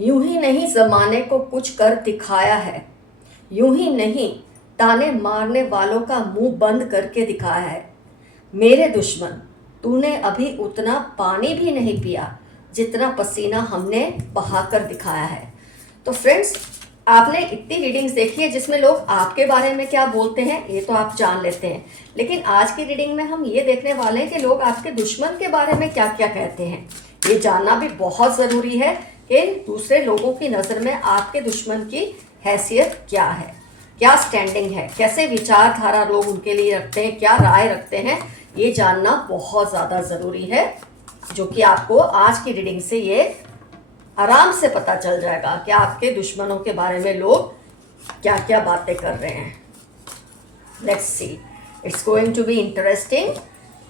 यूं ही नहीं जमाने को कुछ कर दिखाया है, यूं ही नहीं ताने मारने वालों का मुंह बंद करके दिखाया है। मेरे दुश्मन, तूने अभी उतना पानी भी नहीं पिया जितना पसीना हमने बहाकर दिखाया है। तो फ्रेंड्स, आपने इतनी रीडिंग्स देखी है जिसमें लोग आपके बारे में क्या बोलते हैं ये तो आप जान लेते हैं, लेकिन आज की रीडिंग में हम ये देखने वाले हैं कि लोग आपके दुश्मन के बारे में क्या क्या कहते हैं। ये जानना भी बहुत ज़रूरी है कि दूसरे लोगों की नज़र में आपके दुश्मन की हैसियत क्या है, क्या स्टैंडिंग है, कैसे विचारधारा लोग उनके लिए रखते हैं, क्या राय रखते हैं। ये जानना बहुत ज़्यादा ज़रूरी है, जो कि आपको आज की रीडिंग से ये आराम से पता चल जाएगा कि आपके दुश्मनों के बारे में लोग क्या क्या बातें कर रहे हैं। Let's see, it's going to be interesting,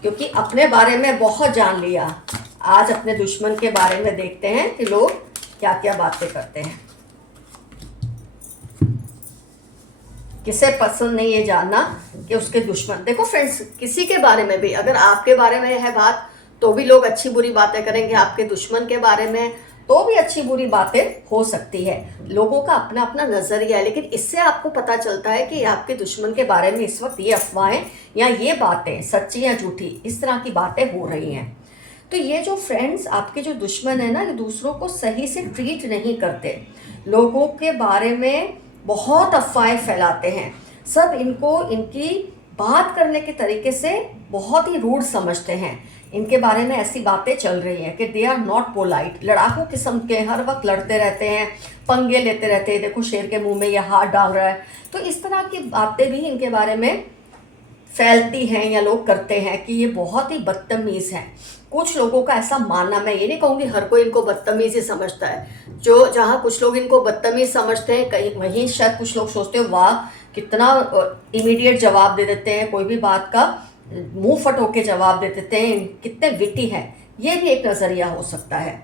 क्योंकि अपने बारे में बहुत जान लिया, आज अपने दुश्मन के बारे में देखते हैं कि लोग क्या क्या बातें करते हैं। किसे पसंद नहीं ये जानना कि उसके दुश्मन, देखो फ्रेंड्स, किसी के बारे में भी अगर आपके बारे में है बात तो भी लोग अच्छी बुरी बातें करेंगे, आपके दुश्मन के बारे में तो भी अच्छी बुरी बातें हो सकती है। लोगों का अपना अपना नजरिया है, लेकिन इससे आपको पता चलता है कि आपके दुश्मन के बारे में इस वक्त ये अफवाहें या ये बातें सच्ची या झूठी, इस तरह की बातें हो रही हैं। तो ये जो फ्रेंड्स आपके जो दुश्मन है ना, ये दूसरों को सही से ट्रीट नहीं करते, लोगों के बारे में बहुत अफवाहें फैलाते हैं, सब इनको इनकी बात करने के तरीके से बहुत ही रूड समझते हैं। इनके बारे में ऐसी बातें चल रही हैं कि दे आर नॉट पोलाइट, लड़ाकू किस्म के, हर वक्त लड़ते रहते हैं, पंगे लेते रहते हैं, देखो शेर के मुंह में ये हाथ डाल रहा है। तो इस तरह की बातें भी इनके बारे में फैलती हैं या लोग करते हैं कि ये बहुत ही बदतमीज़ हैं। कुछ लोगों का ऐसा मानना, मैं ये नहीं कहूँगी हर कोई इनको बदतमीज़ ही समझता है, जो जहाँ कुछ लोग इनको बदतमीज़ समझते हैं, कहीं वहीं शायद कुछ लोग सोचते हो वाह कितना इमीडिएट जवाब दे देते हैं, कोई भी बात का मुंह फट होके जवाब दे देते हैं, कितने विटी हैं। ये भी एक नज़रिया हो सकता है।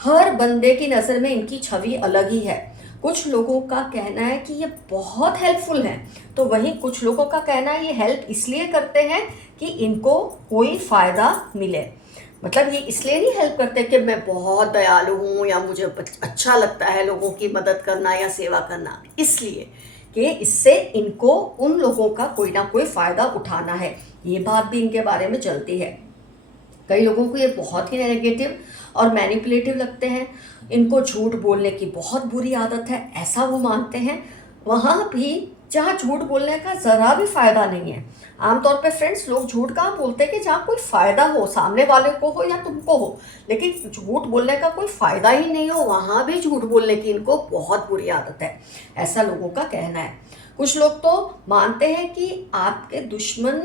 हर बंदे की नज़र में इनकी छवि अलग ही है। कुछ लोगों का कहना है कि ये बहुत हेल्पफुल हैं, तो वहीं कुछ लोगों का कहना है ये हेल्प इसलिए करते हैं कि इनको कोई फ़ायदा मिले। मतलब ये इसलिए नहीं हेल्प करते कि मैं बहुत दयालु हूँ या मुझे अच्छा लगता है लोगों की मदद करना या सेवा करना, इसलिए कि इससे इनको उन लोगों का कोई ना कोई फ़ायदा उठाना है। ये बात भी इनके बारे में चलती है। कई लोगों को ये बहुत ही नेगेटिव और मैनिपुलेटिव लगते हैं, इनको झूठ बोलने की बहुत बुरी आदत है, ऐसा वो मानते हैं। वहाँ भी जहाँ झूठ बोलने का ज़रा भी फ़ायदा नहीं है। आमतौर पे फ्रेंड्स, लोग झूठ कहाँ बोलते हैं कि जहाँ कोई फ़ायदा हो, सामने वाले को हो या तुमको हो, लेकिन झूठ बोलने का कोई फ़ायदा ही नहीं हो, वहाँ भी झूठ बोलने की इनको बहुत बुरी आदत है, ऐसा लोगों का कहना है। कुछ लोग तो मानते हैं कि आपके दुश्मन,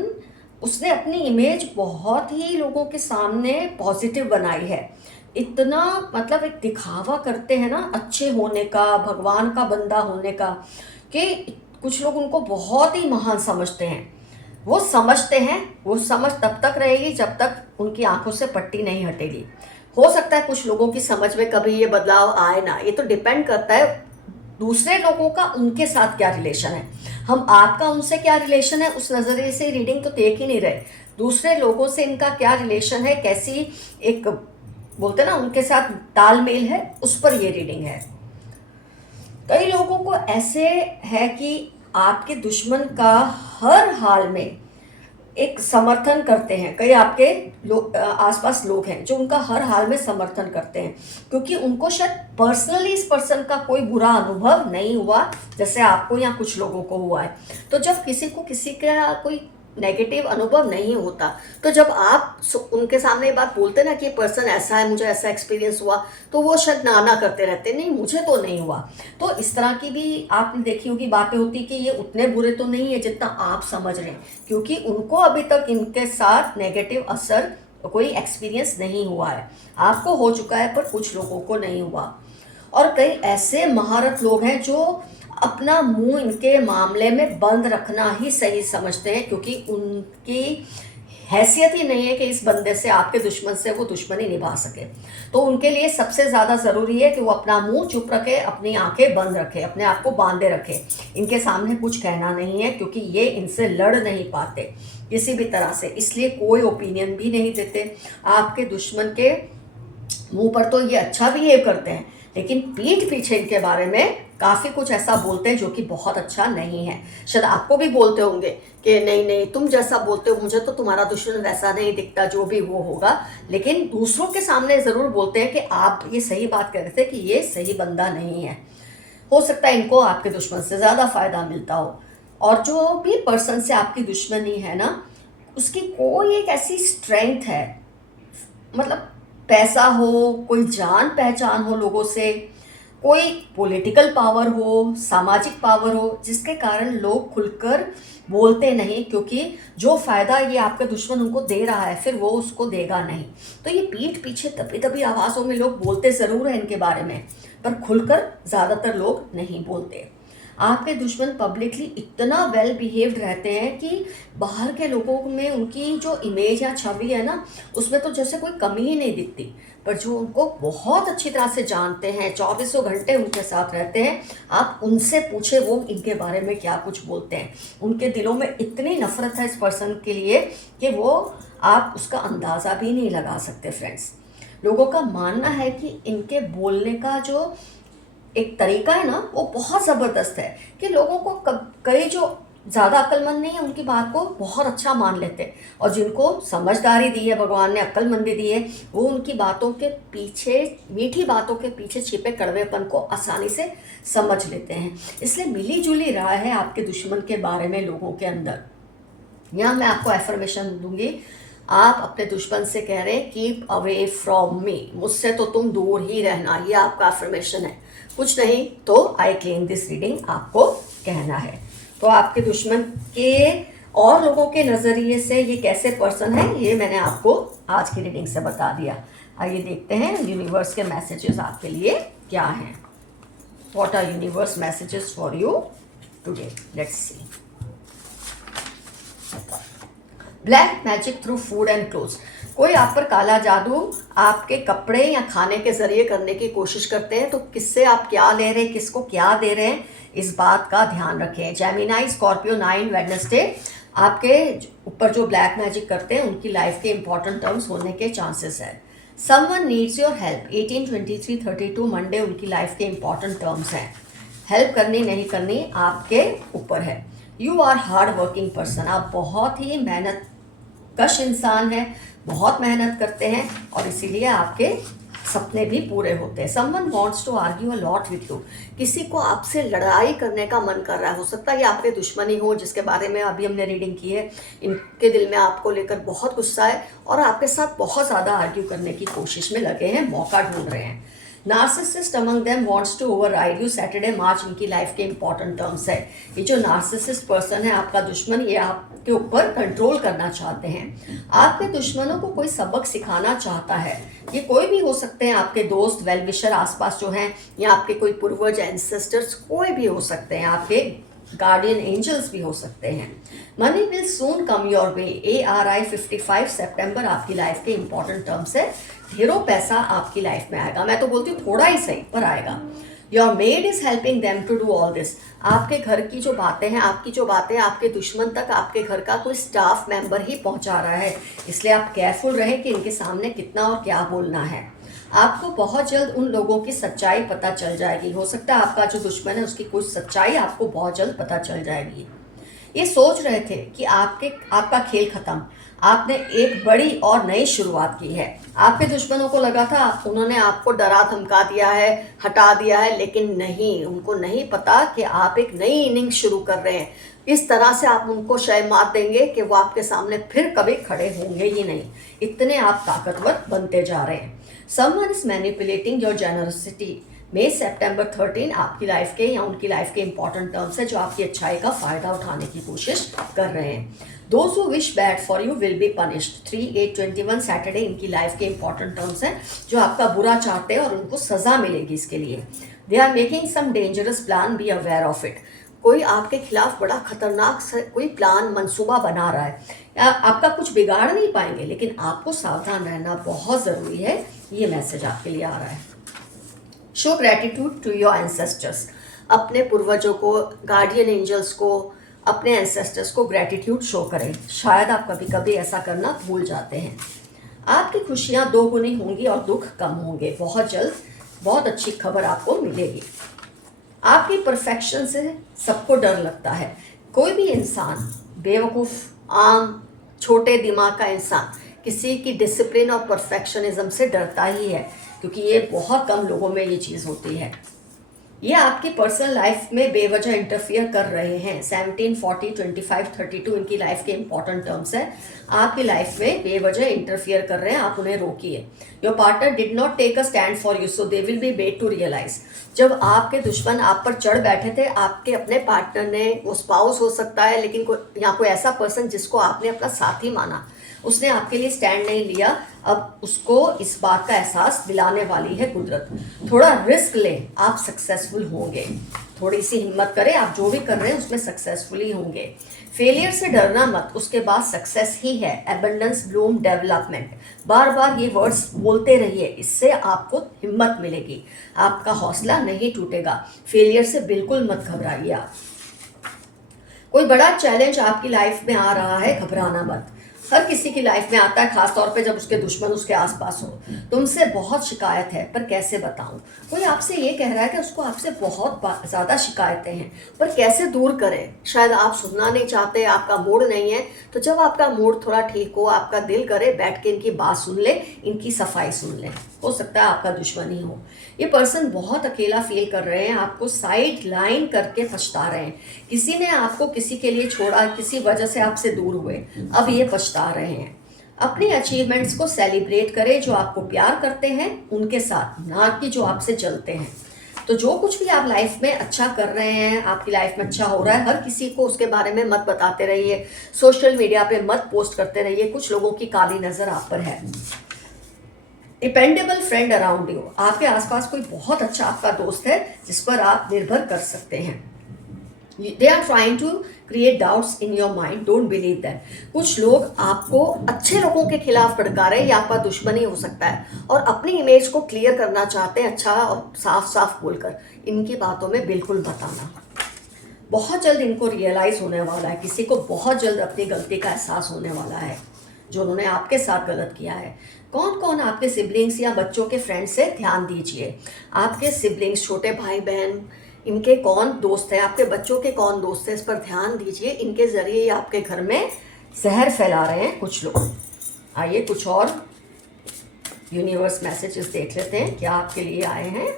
उसने अपनी इमेज बहुत ही लोगों के सामने पॉजिटिव बनाई है, इतना मतलब एक दिखावा करते हैं ना अच्छे होने का, भगवान का बंदा होने का, कि कुछ लोग उनको बहुत ही महान समझते हैं। वो समझते हैं, वो समझ तब तक रहेगी जब तक उनकी आंखों से पट्टी नहीं हटेगी। हो सकता है कुछ लोगों की समझ में कभी ये बदलाव आए ना, ये तो डिपेंड करता है दूसरे लोगों का उनके साथ क्या रिलेशन है। हम आपका उनसे क्या रिलेशन है उस नज़रिए से रीडिंग तो देख ही नहीं रहे, दूसरे लोगों से इनका क्या रिलेशन है, कैसी एक बोलते ना उनके साथ तालमेल है, उस पर ये रीडिंग है। कई लोगों को ऐसे है कि आपके दुश्मन का हर हाल में एक समर्थन करते हैं। कई आपके आसपास लोग हैं जो उनका हर हाल में समर्थन करते हैं, क्योंकि उनको शायद पर्सनली इस पर्सन का कोई बुरा अनुभव नहीं हुआ जैसे आपको या कुछ लोगों को हुआ है। तो जब किसी को किसी का कोई नेगेटिव अनुभव नहीं होता, तो जब आप उनके सामने ये बात बोलते ना कि ये पर्सन ऐसा है, मुझे ऐसा एक्सपीरियंस हुआ, तो वो शायद ना करते रहते, नहीं मुझे तो नहीं हुआ। तो इस तरह की भी आपने देखी होगी बातें होती कि ये उतने बुरे तो नहीं है जितना आप समझ रहे हैं, क्योंकि उनको अभी तक इनके साथ नेगेटिव असर कोई एक्सपीरियंस नहीं हुआ है। आपको हो चुका है पर कुछ लोगों को नहीं हुआ। और कई ऐसे महारत लोग हैं जो अपना मुंह इनके मामले में बंद रखना ही सही समझते हैं, क्योंकि उनकी हैसियत ही नहीं है कि इस बंदे से, आपके दुश्मन से वो दुश्मनी निभा सके। तो उनके लिए सबसे ज़्यादा ज़रूरी है कि वो अपना मुंह चुप रखे, अपनी आंखें बंद रखे, अपने आप को बांधे रखे, इनके सामने कुछ कहना नहीं है, क्योंकि ये इनसे लड़ नहीं पाते किसी भी तरह से, इसलिए कोई ओपिनियन भी नहीं देते। आपके दुश्मन के मुंह पर तो ये अच्छा बिहेव करते हैं, लेकिन पीठ पीछे इनके बारे में काफ़ी कुछ ऐसा बोलते हैं जो कि बहुत अच्छा नहीं है। शायद आपको भी बोलते होंगे कि नहीं नहीं तुम जैसा बोलते हो मुझे तो तुम्हारा दुश्मन वैसा नहीं दिखता, जो भी वो होगा, लेकिन दूसरों के सामने ज़रूर बोलते हैं कि आप ये सही बात कह रहे थे कि ये सही बंदा नहीं है। हो सकता है इनको आपके दुश्मन से ज़्यादा फ़ायदा मिलता हो। और जो भी पर्सन से आपकी दुश्मनी है ना, उसकी कोई एक ऐसी स्ट्रेंथ है, मतलब पैसा हो, कोई जान पहचान हो लोगों से, कोई पॉलिटिकल पावर हो, सामाजिक पावर हो, जिसके कारण लोग खुलकर बोलते नहीं, क्योंकि जो फ़ायदा ये आपके दुश्मन उनको दे रहा है फिर वो उसको देगा नहीं। तो ये पीठ पीछे तभी तभी आवाज़ों में लोग बोलते ज़रूर हैं इनके बारे में, पर खुलकर ज़्यादातर लोग नहीं बोलते। आपके दुश्मन पब्लिकली इतना वेल बिहेव्ड रहते हैं कि बाहर के लोगों में उनकी जो इमेज या छवि है ना, उसमें तो जैसे कोई कमी ही नहीं दिखती, पर जो उनको बहुत अच्छी तरह से जानते हैं, चौबीसों घंटे उनके साथ रहते हैं, आप उनसे पूछे वो इनके बारे में क्या कुछ बोलते हैं। उनके दिलों में इतनी नफरत है इस पर्सन के लिए कि वो आप उसका अंदाज़ा भी नहीं लगा सकते फ्रेंड्स। लोगों का मानना है कि इनके बोलने का जो एक तरीका है ना, वो बहुत ज़बरदस्त है कि लोगों को कई जो ज़्यादा अक्लमंद नहीं है उनकी बात को बहुत अच्छा मान लेते हैं, और जिनको समझदारी दी है भगवान ने, अक्लमंदी दी है, वो उनकी बातों के पीछे, मीठी बातों के पीछे छिपे कड़वेपन को आसानी से समझ लेते हैं। इसलिए मिली जुली राय है आपके दुश्मन के बारे में लोगों के अंदर। यहाँ मैं आपको एफर्मेशन दूंगी। आप अपने दुश्मन से कह रहे हैं कीप अवे फ्रॉम मी, मुझसे तो तुम दूर ही रहना, ये आपका एफर्मेशन है। कुछ नहीं तो आई क्लेम दिस रीडिंग आपको कहना है। तो आपके दुश्मन के और लोगों के नज़रिए से ये कैसे पर्सन है, ये मैंने आपको आज की रीडिंग से बता दिया। आइए देखते हैं यूनिवर्स के मैसेजेस आपके लिए क्या हैं। What are universe messages for you today, let's see. Black magic through food and clothes. कोई आप पर काला जादू आपके कपड़े या खाने के जरिए करने की कोशिश करते हैं, तो किससे आप क्या ले रहे हैं, किसको क्या दे रहे हैं, इस बात का ध्यान रखें। जेमिनाई, स्कॉर्पियो, 9 वेडनेसडे आपके ऊपर जो ब्लैक मैजिक करते हैं उनकी लाइफ के इंपॉर्टेंट टर्म्स होने के चांसेस है। Someone needs your help, 18, 23, 32 Monday उनकी लाइफ के इंपॉर्टेंट टर्म्स हैं। हेल्प करनी नहीं करनी आपके ऊपर है। You are hard working person, आप बहुत ही मेहनत कश इंसान है, बहुत मेहनत करते हैं और इसीलिए आपके सपने भी पूरे होते हैं। Someone wants to argue a lot with you, किसी को आपसे लड़ाई करने का मन कर रहा है। हो सकता है ये आपके दुश्मनी हो जिसके बारे में अभी हमने रीडिंग की है। इनके दिल में आपको लेकर बहुत गुस्सा है और आपके साथ बहुत ज़्यादा आर्ग्यू करने की कोशिश में लगे हैं, मौका ढूंढ रहे हैं। Narcissist among them wants to override you, Saturday March इनकी लाइफ के इंपॉर्टेंट टर्म्स है। ये जो नार्सिसिस्ट पर्सन है आपका दुश्मन, ये आपके ऊपर कंट्रोल करना चाहते हैं। आपके दुश्मनों को कोई सबक सिखाना चाहता है। ये कोई भी हो सकते हैं, आपके दोस्त, वेल विशर आसपास जो हैं, या आपके कोई पूर्वज, एंसेस्टर्स, कोई भी हो सकते हैं, आपके गार्डियन एंजल्स भी हो सकते हैं। Money will soon come your way, ARI 55 सितंबर आपकी लाइफ के इंपॉर्टेंट टर्म्स है। ढेरों पैसा आपकी लाइफ में आएगा, मैं तो बोलती हूँ थोड़ा ही सही पर आएगा। Your maid is helping them to do all this, आपके घर की जो बातें हैं, आपकी जो बातें आपके दुश्मन तक आपके घर का कोई स्टाफ मेंबर ही पहुंचा रहा है, इसलिए आप केयरफुल रहें कि इनके सामने कितना और क्या बोलना है। आपको बहुत जल्द उन लोगों की सच्चाई पता चल जाएगी। हो सकता है आपका जो दुश्मन है उसकी कुछ सच्चाई आपको बहुत जल्द पता चल जाएगी। ये सोच रहे थे कि आपका खेल खत्म, आपने एक बड़ी और नई शुरुआत की है। आपके दुश्मनों को लगा था उन्होंने आपको डरा धमका दिया है, हटा दिया है, लेकिन नहीं, उनको नहीं पता कि आप एक नई इनिंग शुरू कर रहे हैं। इस तरह से आप उनको शय मात देंगे कि वो आपके सामने फिर कभी खड़े होंगे ही नहीं, इतने आप ताकतवर बनते जा रहे हैं। Someone is manipulating your generosity, May September 13 आपकी लाइफ के या उनकी लाइफ के इंपॉर्टेंट टर्म्स है जो आपकी अच्छाई का फ़ायदा उठाने की कोशिश कर रहे हैं। Those who wish bad for you will be punished, 3/8/21 Saturday इनकी लाइफ के इंपॉर्टेंट टर्म्स हैं जो आपका बुरा चाहते हैं और उनको सज़ा मिलेगी इसके लिए। They are making some dangerous plan, be aware of it, कोई आपके खिलाफ बड़ा खतरनाक कोई प्लान, मंसूबा बना रहा है। आपका कुछ बिगाड़ नहीं पाएंगे, लेकिन आपको सावधान रहना बहुत ज़रूरी है। ये मैसेज आपके लिए आ रहा है। Show gratitude to your ancestors, अपने पूर्वजों को, गार्डियन एंजल्स को, अपने एंसेस्टर्स को ग्रेटिट्यूड शो करें। शायद आप कभी कभी ऐसा करना भूल जाते हैं। आपकी खुशियाँ दोगुनी होंगी और दुख कम होंगे। बहुत जल्द बहुत अच्छी खबर आपको मिलेगी। आपकी परफेक्शन से सबको डर लगता है। कोई भी इंसान, बेवकूफ़, आम, छोटे दिमाग का इंसान किसी की डिसिप्लिन और परफेक्शनिज्म से डरता ही है, क्योंकि ये बहुत कम लोगों में ये चीज़ होती है। ये आपकी पर्सनल लाइफ में बेवजह इंटरफियर कर रहे हैं। 17, 40, 25, 32 इनकी लाइफ के इंपॉर्टेंट टर्म्स हैं। आपकी लाइफ में बेवजह इंटरफियर कर रहे हैं, आप उन्हें रोकिए। Your partner did not take a stand for you, so they will be made to realise. जब आपके दुश्मन आप पर चढ़ बैठे थे, आपके अपने पार्टनर ने, वो स्पाउस हो सकता है, लेकिन कोई ऐसा पर्सन जिसको आपने अपना साथी माना, उसने आपके लिए स्टैंड नहीं लिया, अब उसको इस बात का एहसास दिलाने वाली है कुदरत। थोड़ा रिस्क लें, आप सक्सेसफुल होंगे। थोड़ी सी हिम्मत करें, आप जो भी कर रहे हैं उसमें सक्सेसफुली होंगे। फेलियर से डरना मत, उसके बाद सक्सेस ही है। एबंडेंस, ब्लूम, डेवलपमेंट, बार बार ये वर्ड्स बोलते रहिए, इससे आपको हिम्मत मिलेगी, आपका हौसला नहीं टूटेगा। फेलियर से बिल्कुल मत घबराइए आप। कोई बड़ा चैलेंज आपकी लाइफ में आ रहा है, घबराना मत। हर किसी की लाइफ में आता है, खासतौर पे जब उसके दुश्मन उसके आसपास हो। तुमसे बहुत शिकायत है, पर कैसे बताऊं। कोई आपसे ये कह रहा है कि उसको आपसे बहुत ज़्यादा शिकायतें हैं, पर कैसे दूर करें। शायद आप सुनना नहीं चाहते, आपका मूड नहीं है। तो जब आपका मूड थोड़ा ठीक हो, आपका दिल करे, बैठ के इनकी बात सुन ले, इनकी सफाई सुन लें। हो सकता है आपका दुश्मन ही हो। ये पर्सन बहुत अकेला फील कर रहे हैं, आपको साइड लाइन करके पछता रहे हैं। किसी ने आपको किसी के लिए छोड़ा, किसी वजह से आपसे दूर हुए, अब ये पछता रहे हैं। अपनी अचीवमेंट्स को सेलिब्रेट करें। जो आपको प्यार करते हैं उनके साथ, ना कि जो आपसे जलते हैं। तो जो कुछ भी आप लाइफ में अच्छा कर रहे हैं, आपकी लाइफ में अच्छा हो रहा है, हर किसी को उसके बारे में मत बताते रहिए, सोशल मीडिया पे मत पोस्ट करते रहिए। कुछ लोगों की काली नज़र आप पर है। डिपेंडेबल फ्रेंड अराउंड यू, आपके आसपास कोई बहुत अच्छा आपका दोस्त है जिस पर आप निर्भर कर सकते हैं। They are trying to create doubts in your mind, don't believe that. कुछ लोग आपको अच्छे लोगों के खिलाफ भड़का रहे हैं, या आपका दुश्मन ही हो सकता है, और अपनी इमेज को क्लियर करना चाहते हैं अच्छा और साफ साफ बोलकर। इनकी बातों में बिल्कुल मत आना। बहुत जल्द इनको रियलाइज होने वाला है, किसी को बहुत जल्द अपनी गलती का एहसास होने वाला है जो उन्होंने आपके साथ गलत किया है। कौन कौन आपके सिबलिंग्स या बच्चों के फ्रेंड्स से ध्यान दीजिए। आपके सिबलिंग्स, छोटे भाई बहन, इनके कौन दोस्त हैं, आपके बच्चों के कौन दोस्त हैं, इस पर ध्यान दीजिए। इनके ज़रिए ये आपके घर में जहर फैला रहे हैं कुछ लोग। आइए कुछ और यूनिवर्स मैसेजेस देख लेते हैं क्या आपके लिए आए हैं।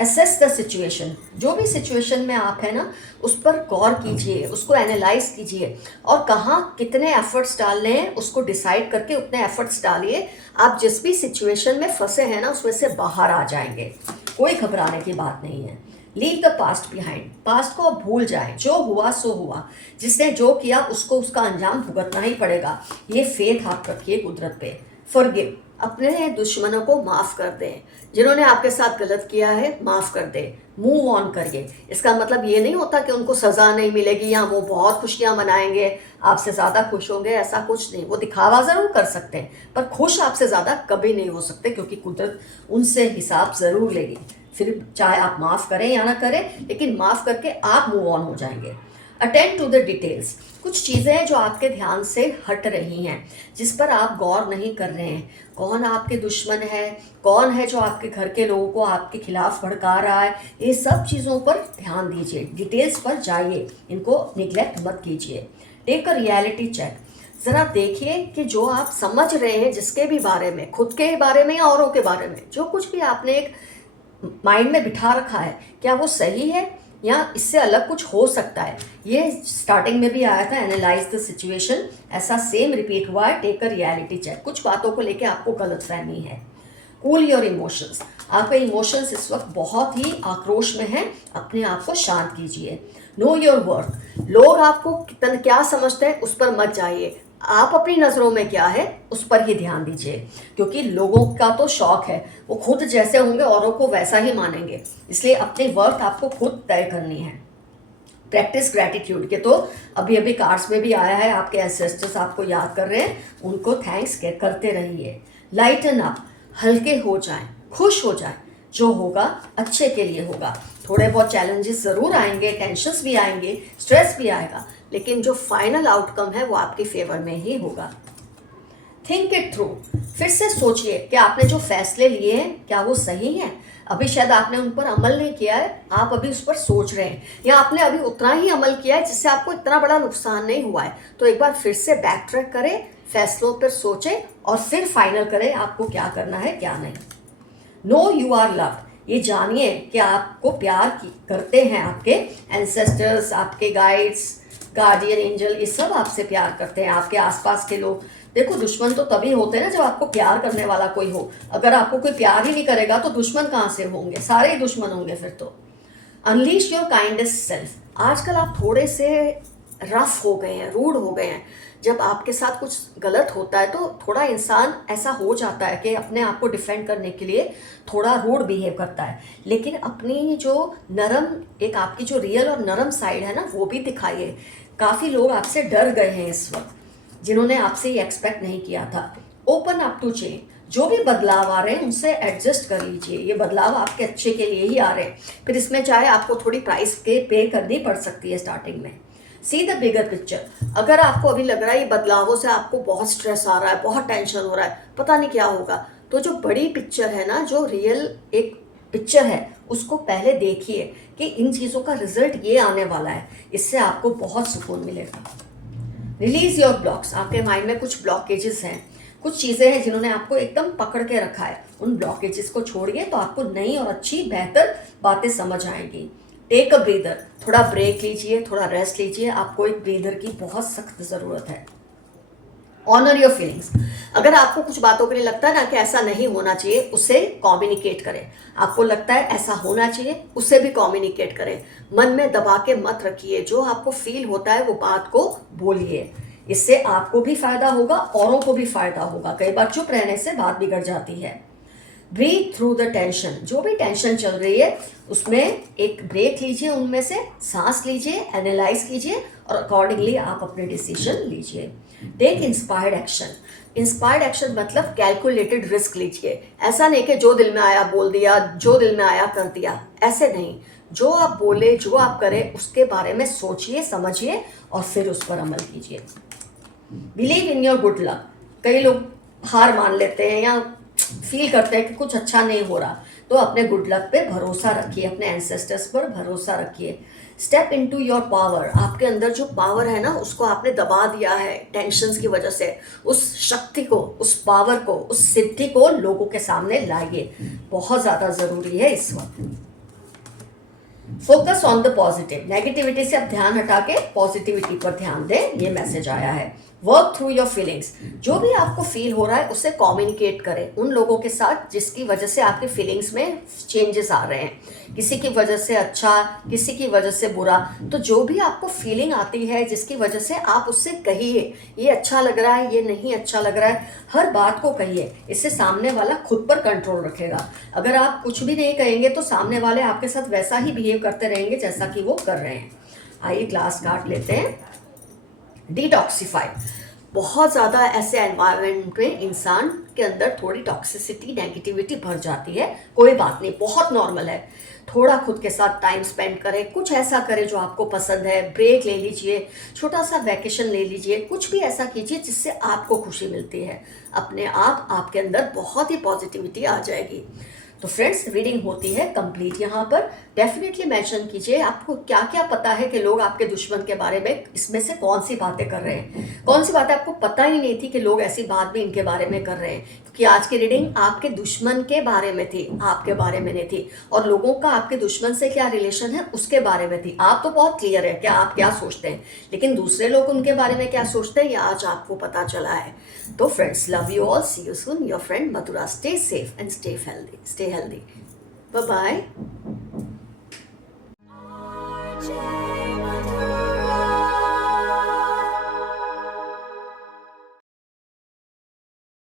असेस द सिचुएशन, जो भी सिचुएशन में आप है ना, उस पर गौर कीजिए, उसको एनालाइज कीजिए, और कहाँ कितने एफर्ट्स डालने हैं उसको डिसाइड करके उतने एफर्ट्स डालिए। आप जिस भी सिचुएशन में फंसे हैं ना, उसमें से बाहर आ जाएंगे। कोई घबराने की बात नहीं है। Leave the past behind, past को अब भूल जाएं। जो हुआ सो हुआ, जिसने जो किया उसको उसका अंजाम भुगतना ही पड़ेगा। ये फेथ आप रखिए कुदरत पे। फॉरगिव, अपने दुश्मनों को माफ़ कर दें। जिन्होंने आपके साथ गलत किया है, माफ़ कर दें, मूव ऑन करिए। इसका मतलब ये नहीं होता कि उनको सज़ा नहीं मिलेगी या वो बहुत खुशियाँ मनाएंगे, आपसे ज़्यादा खुश होंगे, ऐसा कुछ नहीं। वो दिखावा ज़रूर कर सकते हैं, पर खुश आपसे ज़्यादा कभी नहीं हो सकते, क्योंकि कुदरत उनसे हिसाब ज़रूर लेगी। फिर चाहे आप माफ़ करें या ना करें, लेकिन माफ़ करके आप मूव ऑन हो जाएंगे। अटेंड टू द डिटेल्स, कुछ चीज़ें हैं जो आपके ध्यान से हट रही हैं, जिस पर आप गौर नहीं कर रहे हैं। कौन आपके दुश्मन है, कौन है जो आपके घर के लोगों को आपके खिलाफ भड़का रहा है, ये सब चीज़ों पर ध्यान दीजिए, डिटेल्स पर जाइए, इनको निगलेक्ट मत कीजिए। टेक अ रियलिटी चेक, ज़रा देखिए कि जो आप समझ रहे हैं, जिसके भी बारे में, खुद के बारे में या औरों के बारे में, जो कुछ भी आपने एक माइंड में बिठा रखा है, क्या वो सही है या इससे अलग कुछ हो सकता है। ये स्टार्टिंग में भी आया था, एनालाइज द सिचुएशन, ऐसा सेम रिपीट हुआ है। टेक अ रियलिटी चेक, कुछ बातों को लेके आपको गलतफहमी है। कूल योर इमोशंस, आपके इमोशंस इस वक्त बहुत ही आक्रोश में हैं, अपने आप को शांत कीजिए। नो योर वर्थ, लोग आपको कितना क्या समझते हैं उस पर मत जाइए, आप अपनी नज़रों में क्या है उस पर ही ध्यान दीजिए, क्योंकि लोगों का तो शौक है, वो खुद जैसे होंगे औरों को वैसा ही मानेंगे, इसलिए अपनी वर्थ आपको खुद तय करनी है। प्रैक्टिस ग्रैटिट्यूड के, तो अभी अभी कार्ड्स में भी आया है, आपके एंसेस्टर्स आपको याद कर रहे हैं, उनको थैंक्स करते रहिए। लाइटन अप, हल्के हो जाएं, खुश हो जाएं, जो होगा अच्छे के लिए होगा। थोड़े बहुत चैलेंजेस ज़रूर आएंगे, टेंशन्स भी आएंगे, स्ट्रेस भी आएगा, लेकिन जो फाइनल आउटकम है वो आपके फेवर में ही होगा। थिंक इट थ्रू, फिर से सोचिए कि आपने जो फैसले लिए हैं क्या वो सही हैं। अभी शायद आपने उन पर अमल नहीं किया है, आप अभी उस पर सोच रहे हैं, या आपने अभी उतना ही अमल किया है जिससे आपको इतना बड़ा नुकसान नहीं हुआ है। तो एक बार फिर से बैक ट्रैक करें, फैसलों पर सोचें और फिर फाइनल करें आपको क्या करना है क्या नहीं। नो यू आर लव्ड, ये जानिए कि आपको प्यार करते हैं आपके एंसेस्टर्स, आपके गाइड्स, गार्डियन एंजल, ये सब आपसे प्यार करते हैं, आपके आसपास के लोग। देखो दुश्मन तो तभी होते हैं ना जब आपको प्यार करने वाला कोई हो। अगर आपको कोई प्यार ही नहीं करेगा तो दुश्मन कहाँ से होंगे, सारे ही दुश्मन होंगे फिर तो। अनलीश योर काइंडेस्ट सेल्फ, आजकल आप थोड़े से रफ हो गए हैं, रूड हो गए हैं। जब आपके साथ कुछ गलत होता है तो थोड़ा इंसान ऐसा हो जाता है कि अपने आप को डिफेंड करने के लिए थोड़ा रूड बिहेव करता है, लेकिन अपनी जो नरम, एक आपकी जो रियल और नरम साइड है ना, वो भी दिखाइए। काफ़ी लोग आपसे डर गए हैं इस वक्त, जिन्होंने आपसे ये एक्सपेक्ट नहीं किया था। ओपन अप टू चेंज, जो भी बदलाव आ रहे हैं उनसे एडजस्ट कर लीजिए, ये बदलाव आपके अच्छे के लिए ही आ रहे हैं। फिर इसमें चाहे आपको थोड़ी प्राइस पे करनी पड़ सकती है स्टार्टिंग में। सी द बिगर पिक्चर, अगर आपको अभी लग रहा है ये बदलावों से आपको बहुत स्ट्रेस आ रहा है, बहुत टेंशन हो रहा है, पता नहीं क्या होगा, तो जो बड़ी पिक्चर है ना, जो रियल एक पिक्चर है, उसको पहले देखिए कि इन चीज़ों का रिजल्ट ये आने वाला है, इससे आपको बहुत सुकून मिलेगा। रिलीज योर ब्लॉक्स, आपके माइंड में कुछ ब्लॉकेजेस हैं, कुछ चीज़ें हैं जिन्होंने आपको एकदम पकड़ के रखा है, उन ब्लॉकेजेस को छोड़िए तो आपको नई और अच्छी बेहतर बातें समझ आएंगी। टेक अ ब्रीदर, थोड़ा ब्रेक लीजिए, थोड़ा रेस्ट लीजिए, आपको एक ब्रीदर की बहुत सख्त ज़रूरत है। ऑनर योर फीलिंग्स, अगर आपको कुछ बातों के लिए लगता है ना कि ऐसा नहीं होना चाहिए, उसे कम्युनिकेट करें। आपको लगता है ऐसा होना चाहिए, उसे भी कम्युनिकेट करें। मन में दबा के मत रखिए, जो आपको फील होता है वो बात को बोलिए, इससे आपको भी फायदा होगा, औरों को भी फायदा होगा। कई बार चुप रहने से बात बिगड़ जाती है। ब्रीथ थ्रू द टेंशन, जो भी टेंशन चल रही है उसमें एक ब्रेक लीजिए, उनमें से सांस लीजिए, एनालाइज कीजिए और अकॉर्डिंगली आप अपने डिसीजन लीजिए। Take inspired action, inspired action मतलब कैलकुलेटेड रिस्क लीजिए। ऐसा नहीं कि जो दिल में आया बोल दिया, जो दिल में आया कर दिया, ऐसे नहीं। जो आप बोले, जो आप करें, उसके बारे में सोचिए, समझिए और फिर उस पर अमल कीजिए। Believe in your good luck, कई लोग हार मान लेते हैं या फील करते हैं कि कुछ अच्छा नहीं हो रहा, तो अपने गुड लक पे भरोसा रखिए, अपने एंसेस्टर्स पर भरोसा रखिए। स्टेप इनटू योर पावर, आपके अंदर जो पावर है ना, उसको आपने दबा दिया है टेंशन्स की वजह से, उस शक्ति को, उस पावर को, उस सिद्धि को लोगों के सामने लाइए, बहुत ज़्यादा ज़रूरी है इस वक्त। Focus on the positive, negativity से अब ध्यान हटा के पॉजिटिविटी पर ध्यान दें, ये मैसेज आया है। वर्क थ्रू योर फीलिंग्स, जो भी आपको फील हो रहा है उससे कम्युनिकेट करें उन लोगों के साथ जिसकी वजह से आपकी फीलिंग्स में चेंजेस आ रहे हैं, किसी की वजह से अच्छा, किसी की वजह से बुरा। तो जो भी आपको फीलिंग आती है जिसकी वजह से आप उससे कहिए, ये अच्छा लग रहा है, ये नहीं अच्छा लग रहा है, हर बात को कहिए, इससे सामने वाला खुद पर कंट्रोल रखेगा। अगर आप कुछ भी नहीं कहेंगे तो सामने वाले आपके साथ वैसा ही बिहेव करते रहेंगे जैसा कि वो कर रहे हैं। आइए ग्लास काट लेते हैं। डिटॉक्सिफाई, बहुत ज़्यादा ऐसे एनवायरनमेंट में इंसान के अंदर थोड़ी टॉक्सिसिटी, नेगेटिविटी भर जाती है, कोई बात नहीं, बहुत नॉर्मल है। थोड़ा खुद के साथ टाइम स्पेंड करें, कुछ ऐसा करें जो आपको पसंद है, ब्रेक ले लीजिए, छोटा सा वैकेशन ले लीजिए, कुछ भी ऐसा कीजिए जिससे आपको खुशी मिलती है। अपने आप आपके अंदर बहुत ही पॉजिटिविटी आ जाएगी। तो फ्रेंड्स, रीडिंग होती है कंप्लीट। यहाँ पर डेफिनेटली मेंशन कीजिए आपको क्या क्या पता है कि लोग आपके दुश्मन के बारे में इसमें से कौन सी बातें कर रहे हैं, कौन सी बातें आपको पता ही नहीं थी कि लोग ऐसी बात भी इनके बारे में कर रहे हैं। क्योंकि आज की रीडिंग आपके दुश्मन के बारे में थी, आपके बारे में नहीं थी, और लोगों का आपके दुश्मन से क्या रिलेशन है उसके बारे में थी। आप तो बहुत क्लियर है कि आप क्या सोचते हैं, लेकिन दूसरे लोग उनके बारे में क्या सोचते हैं ये आज आपको पता चला है। तो friends, love you all, see you soon, your friend Mathura. Stay safe and stay healthy. Bye bye.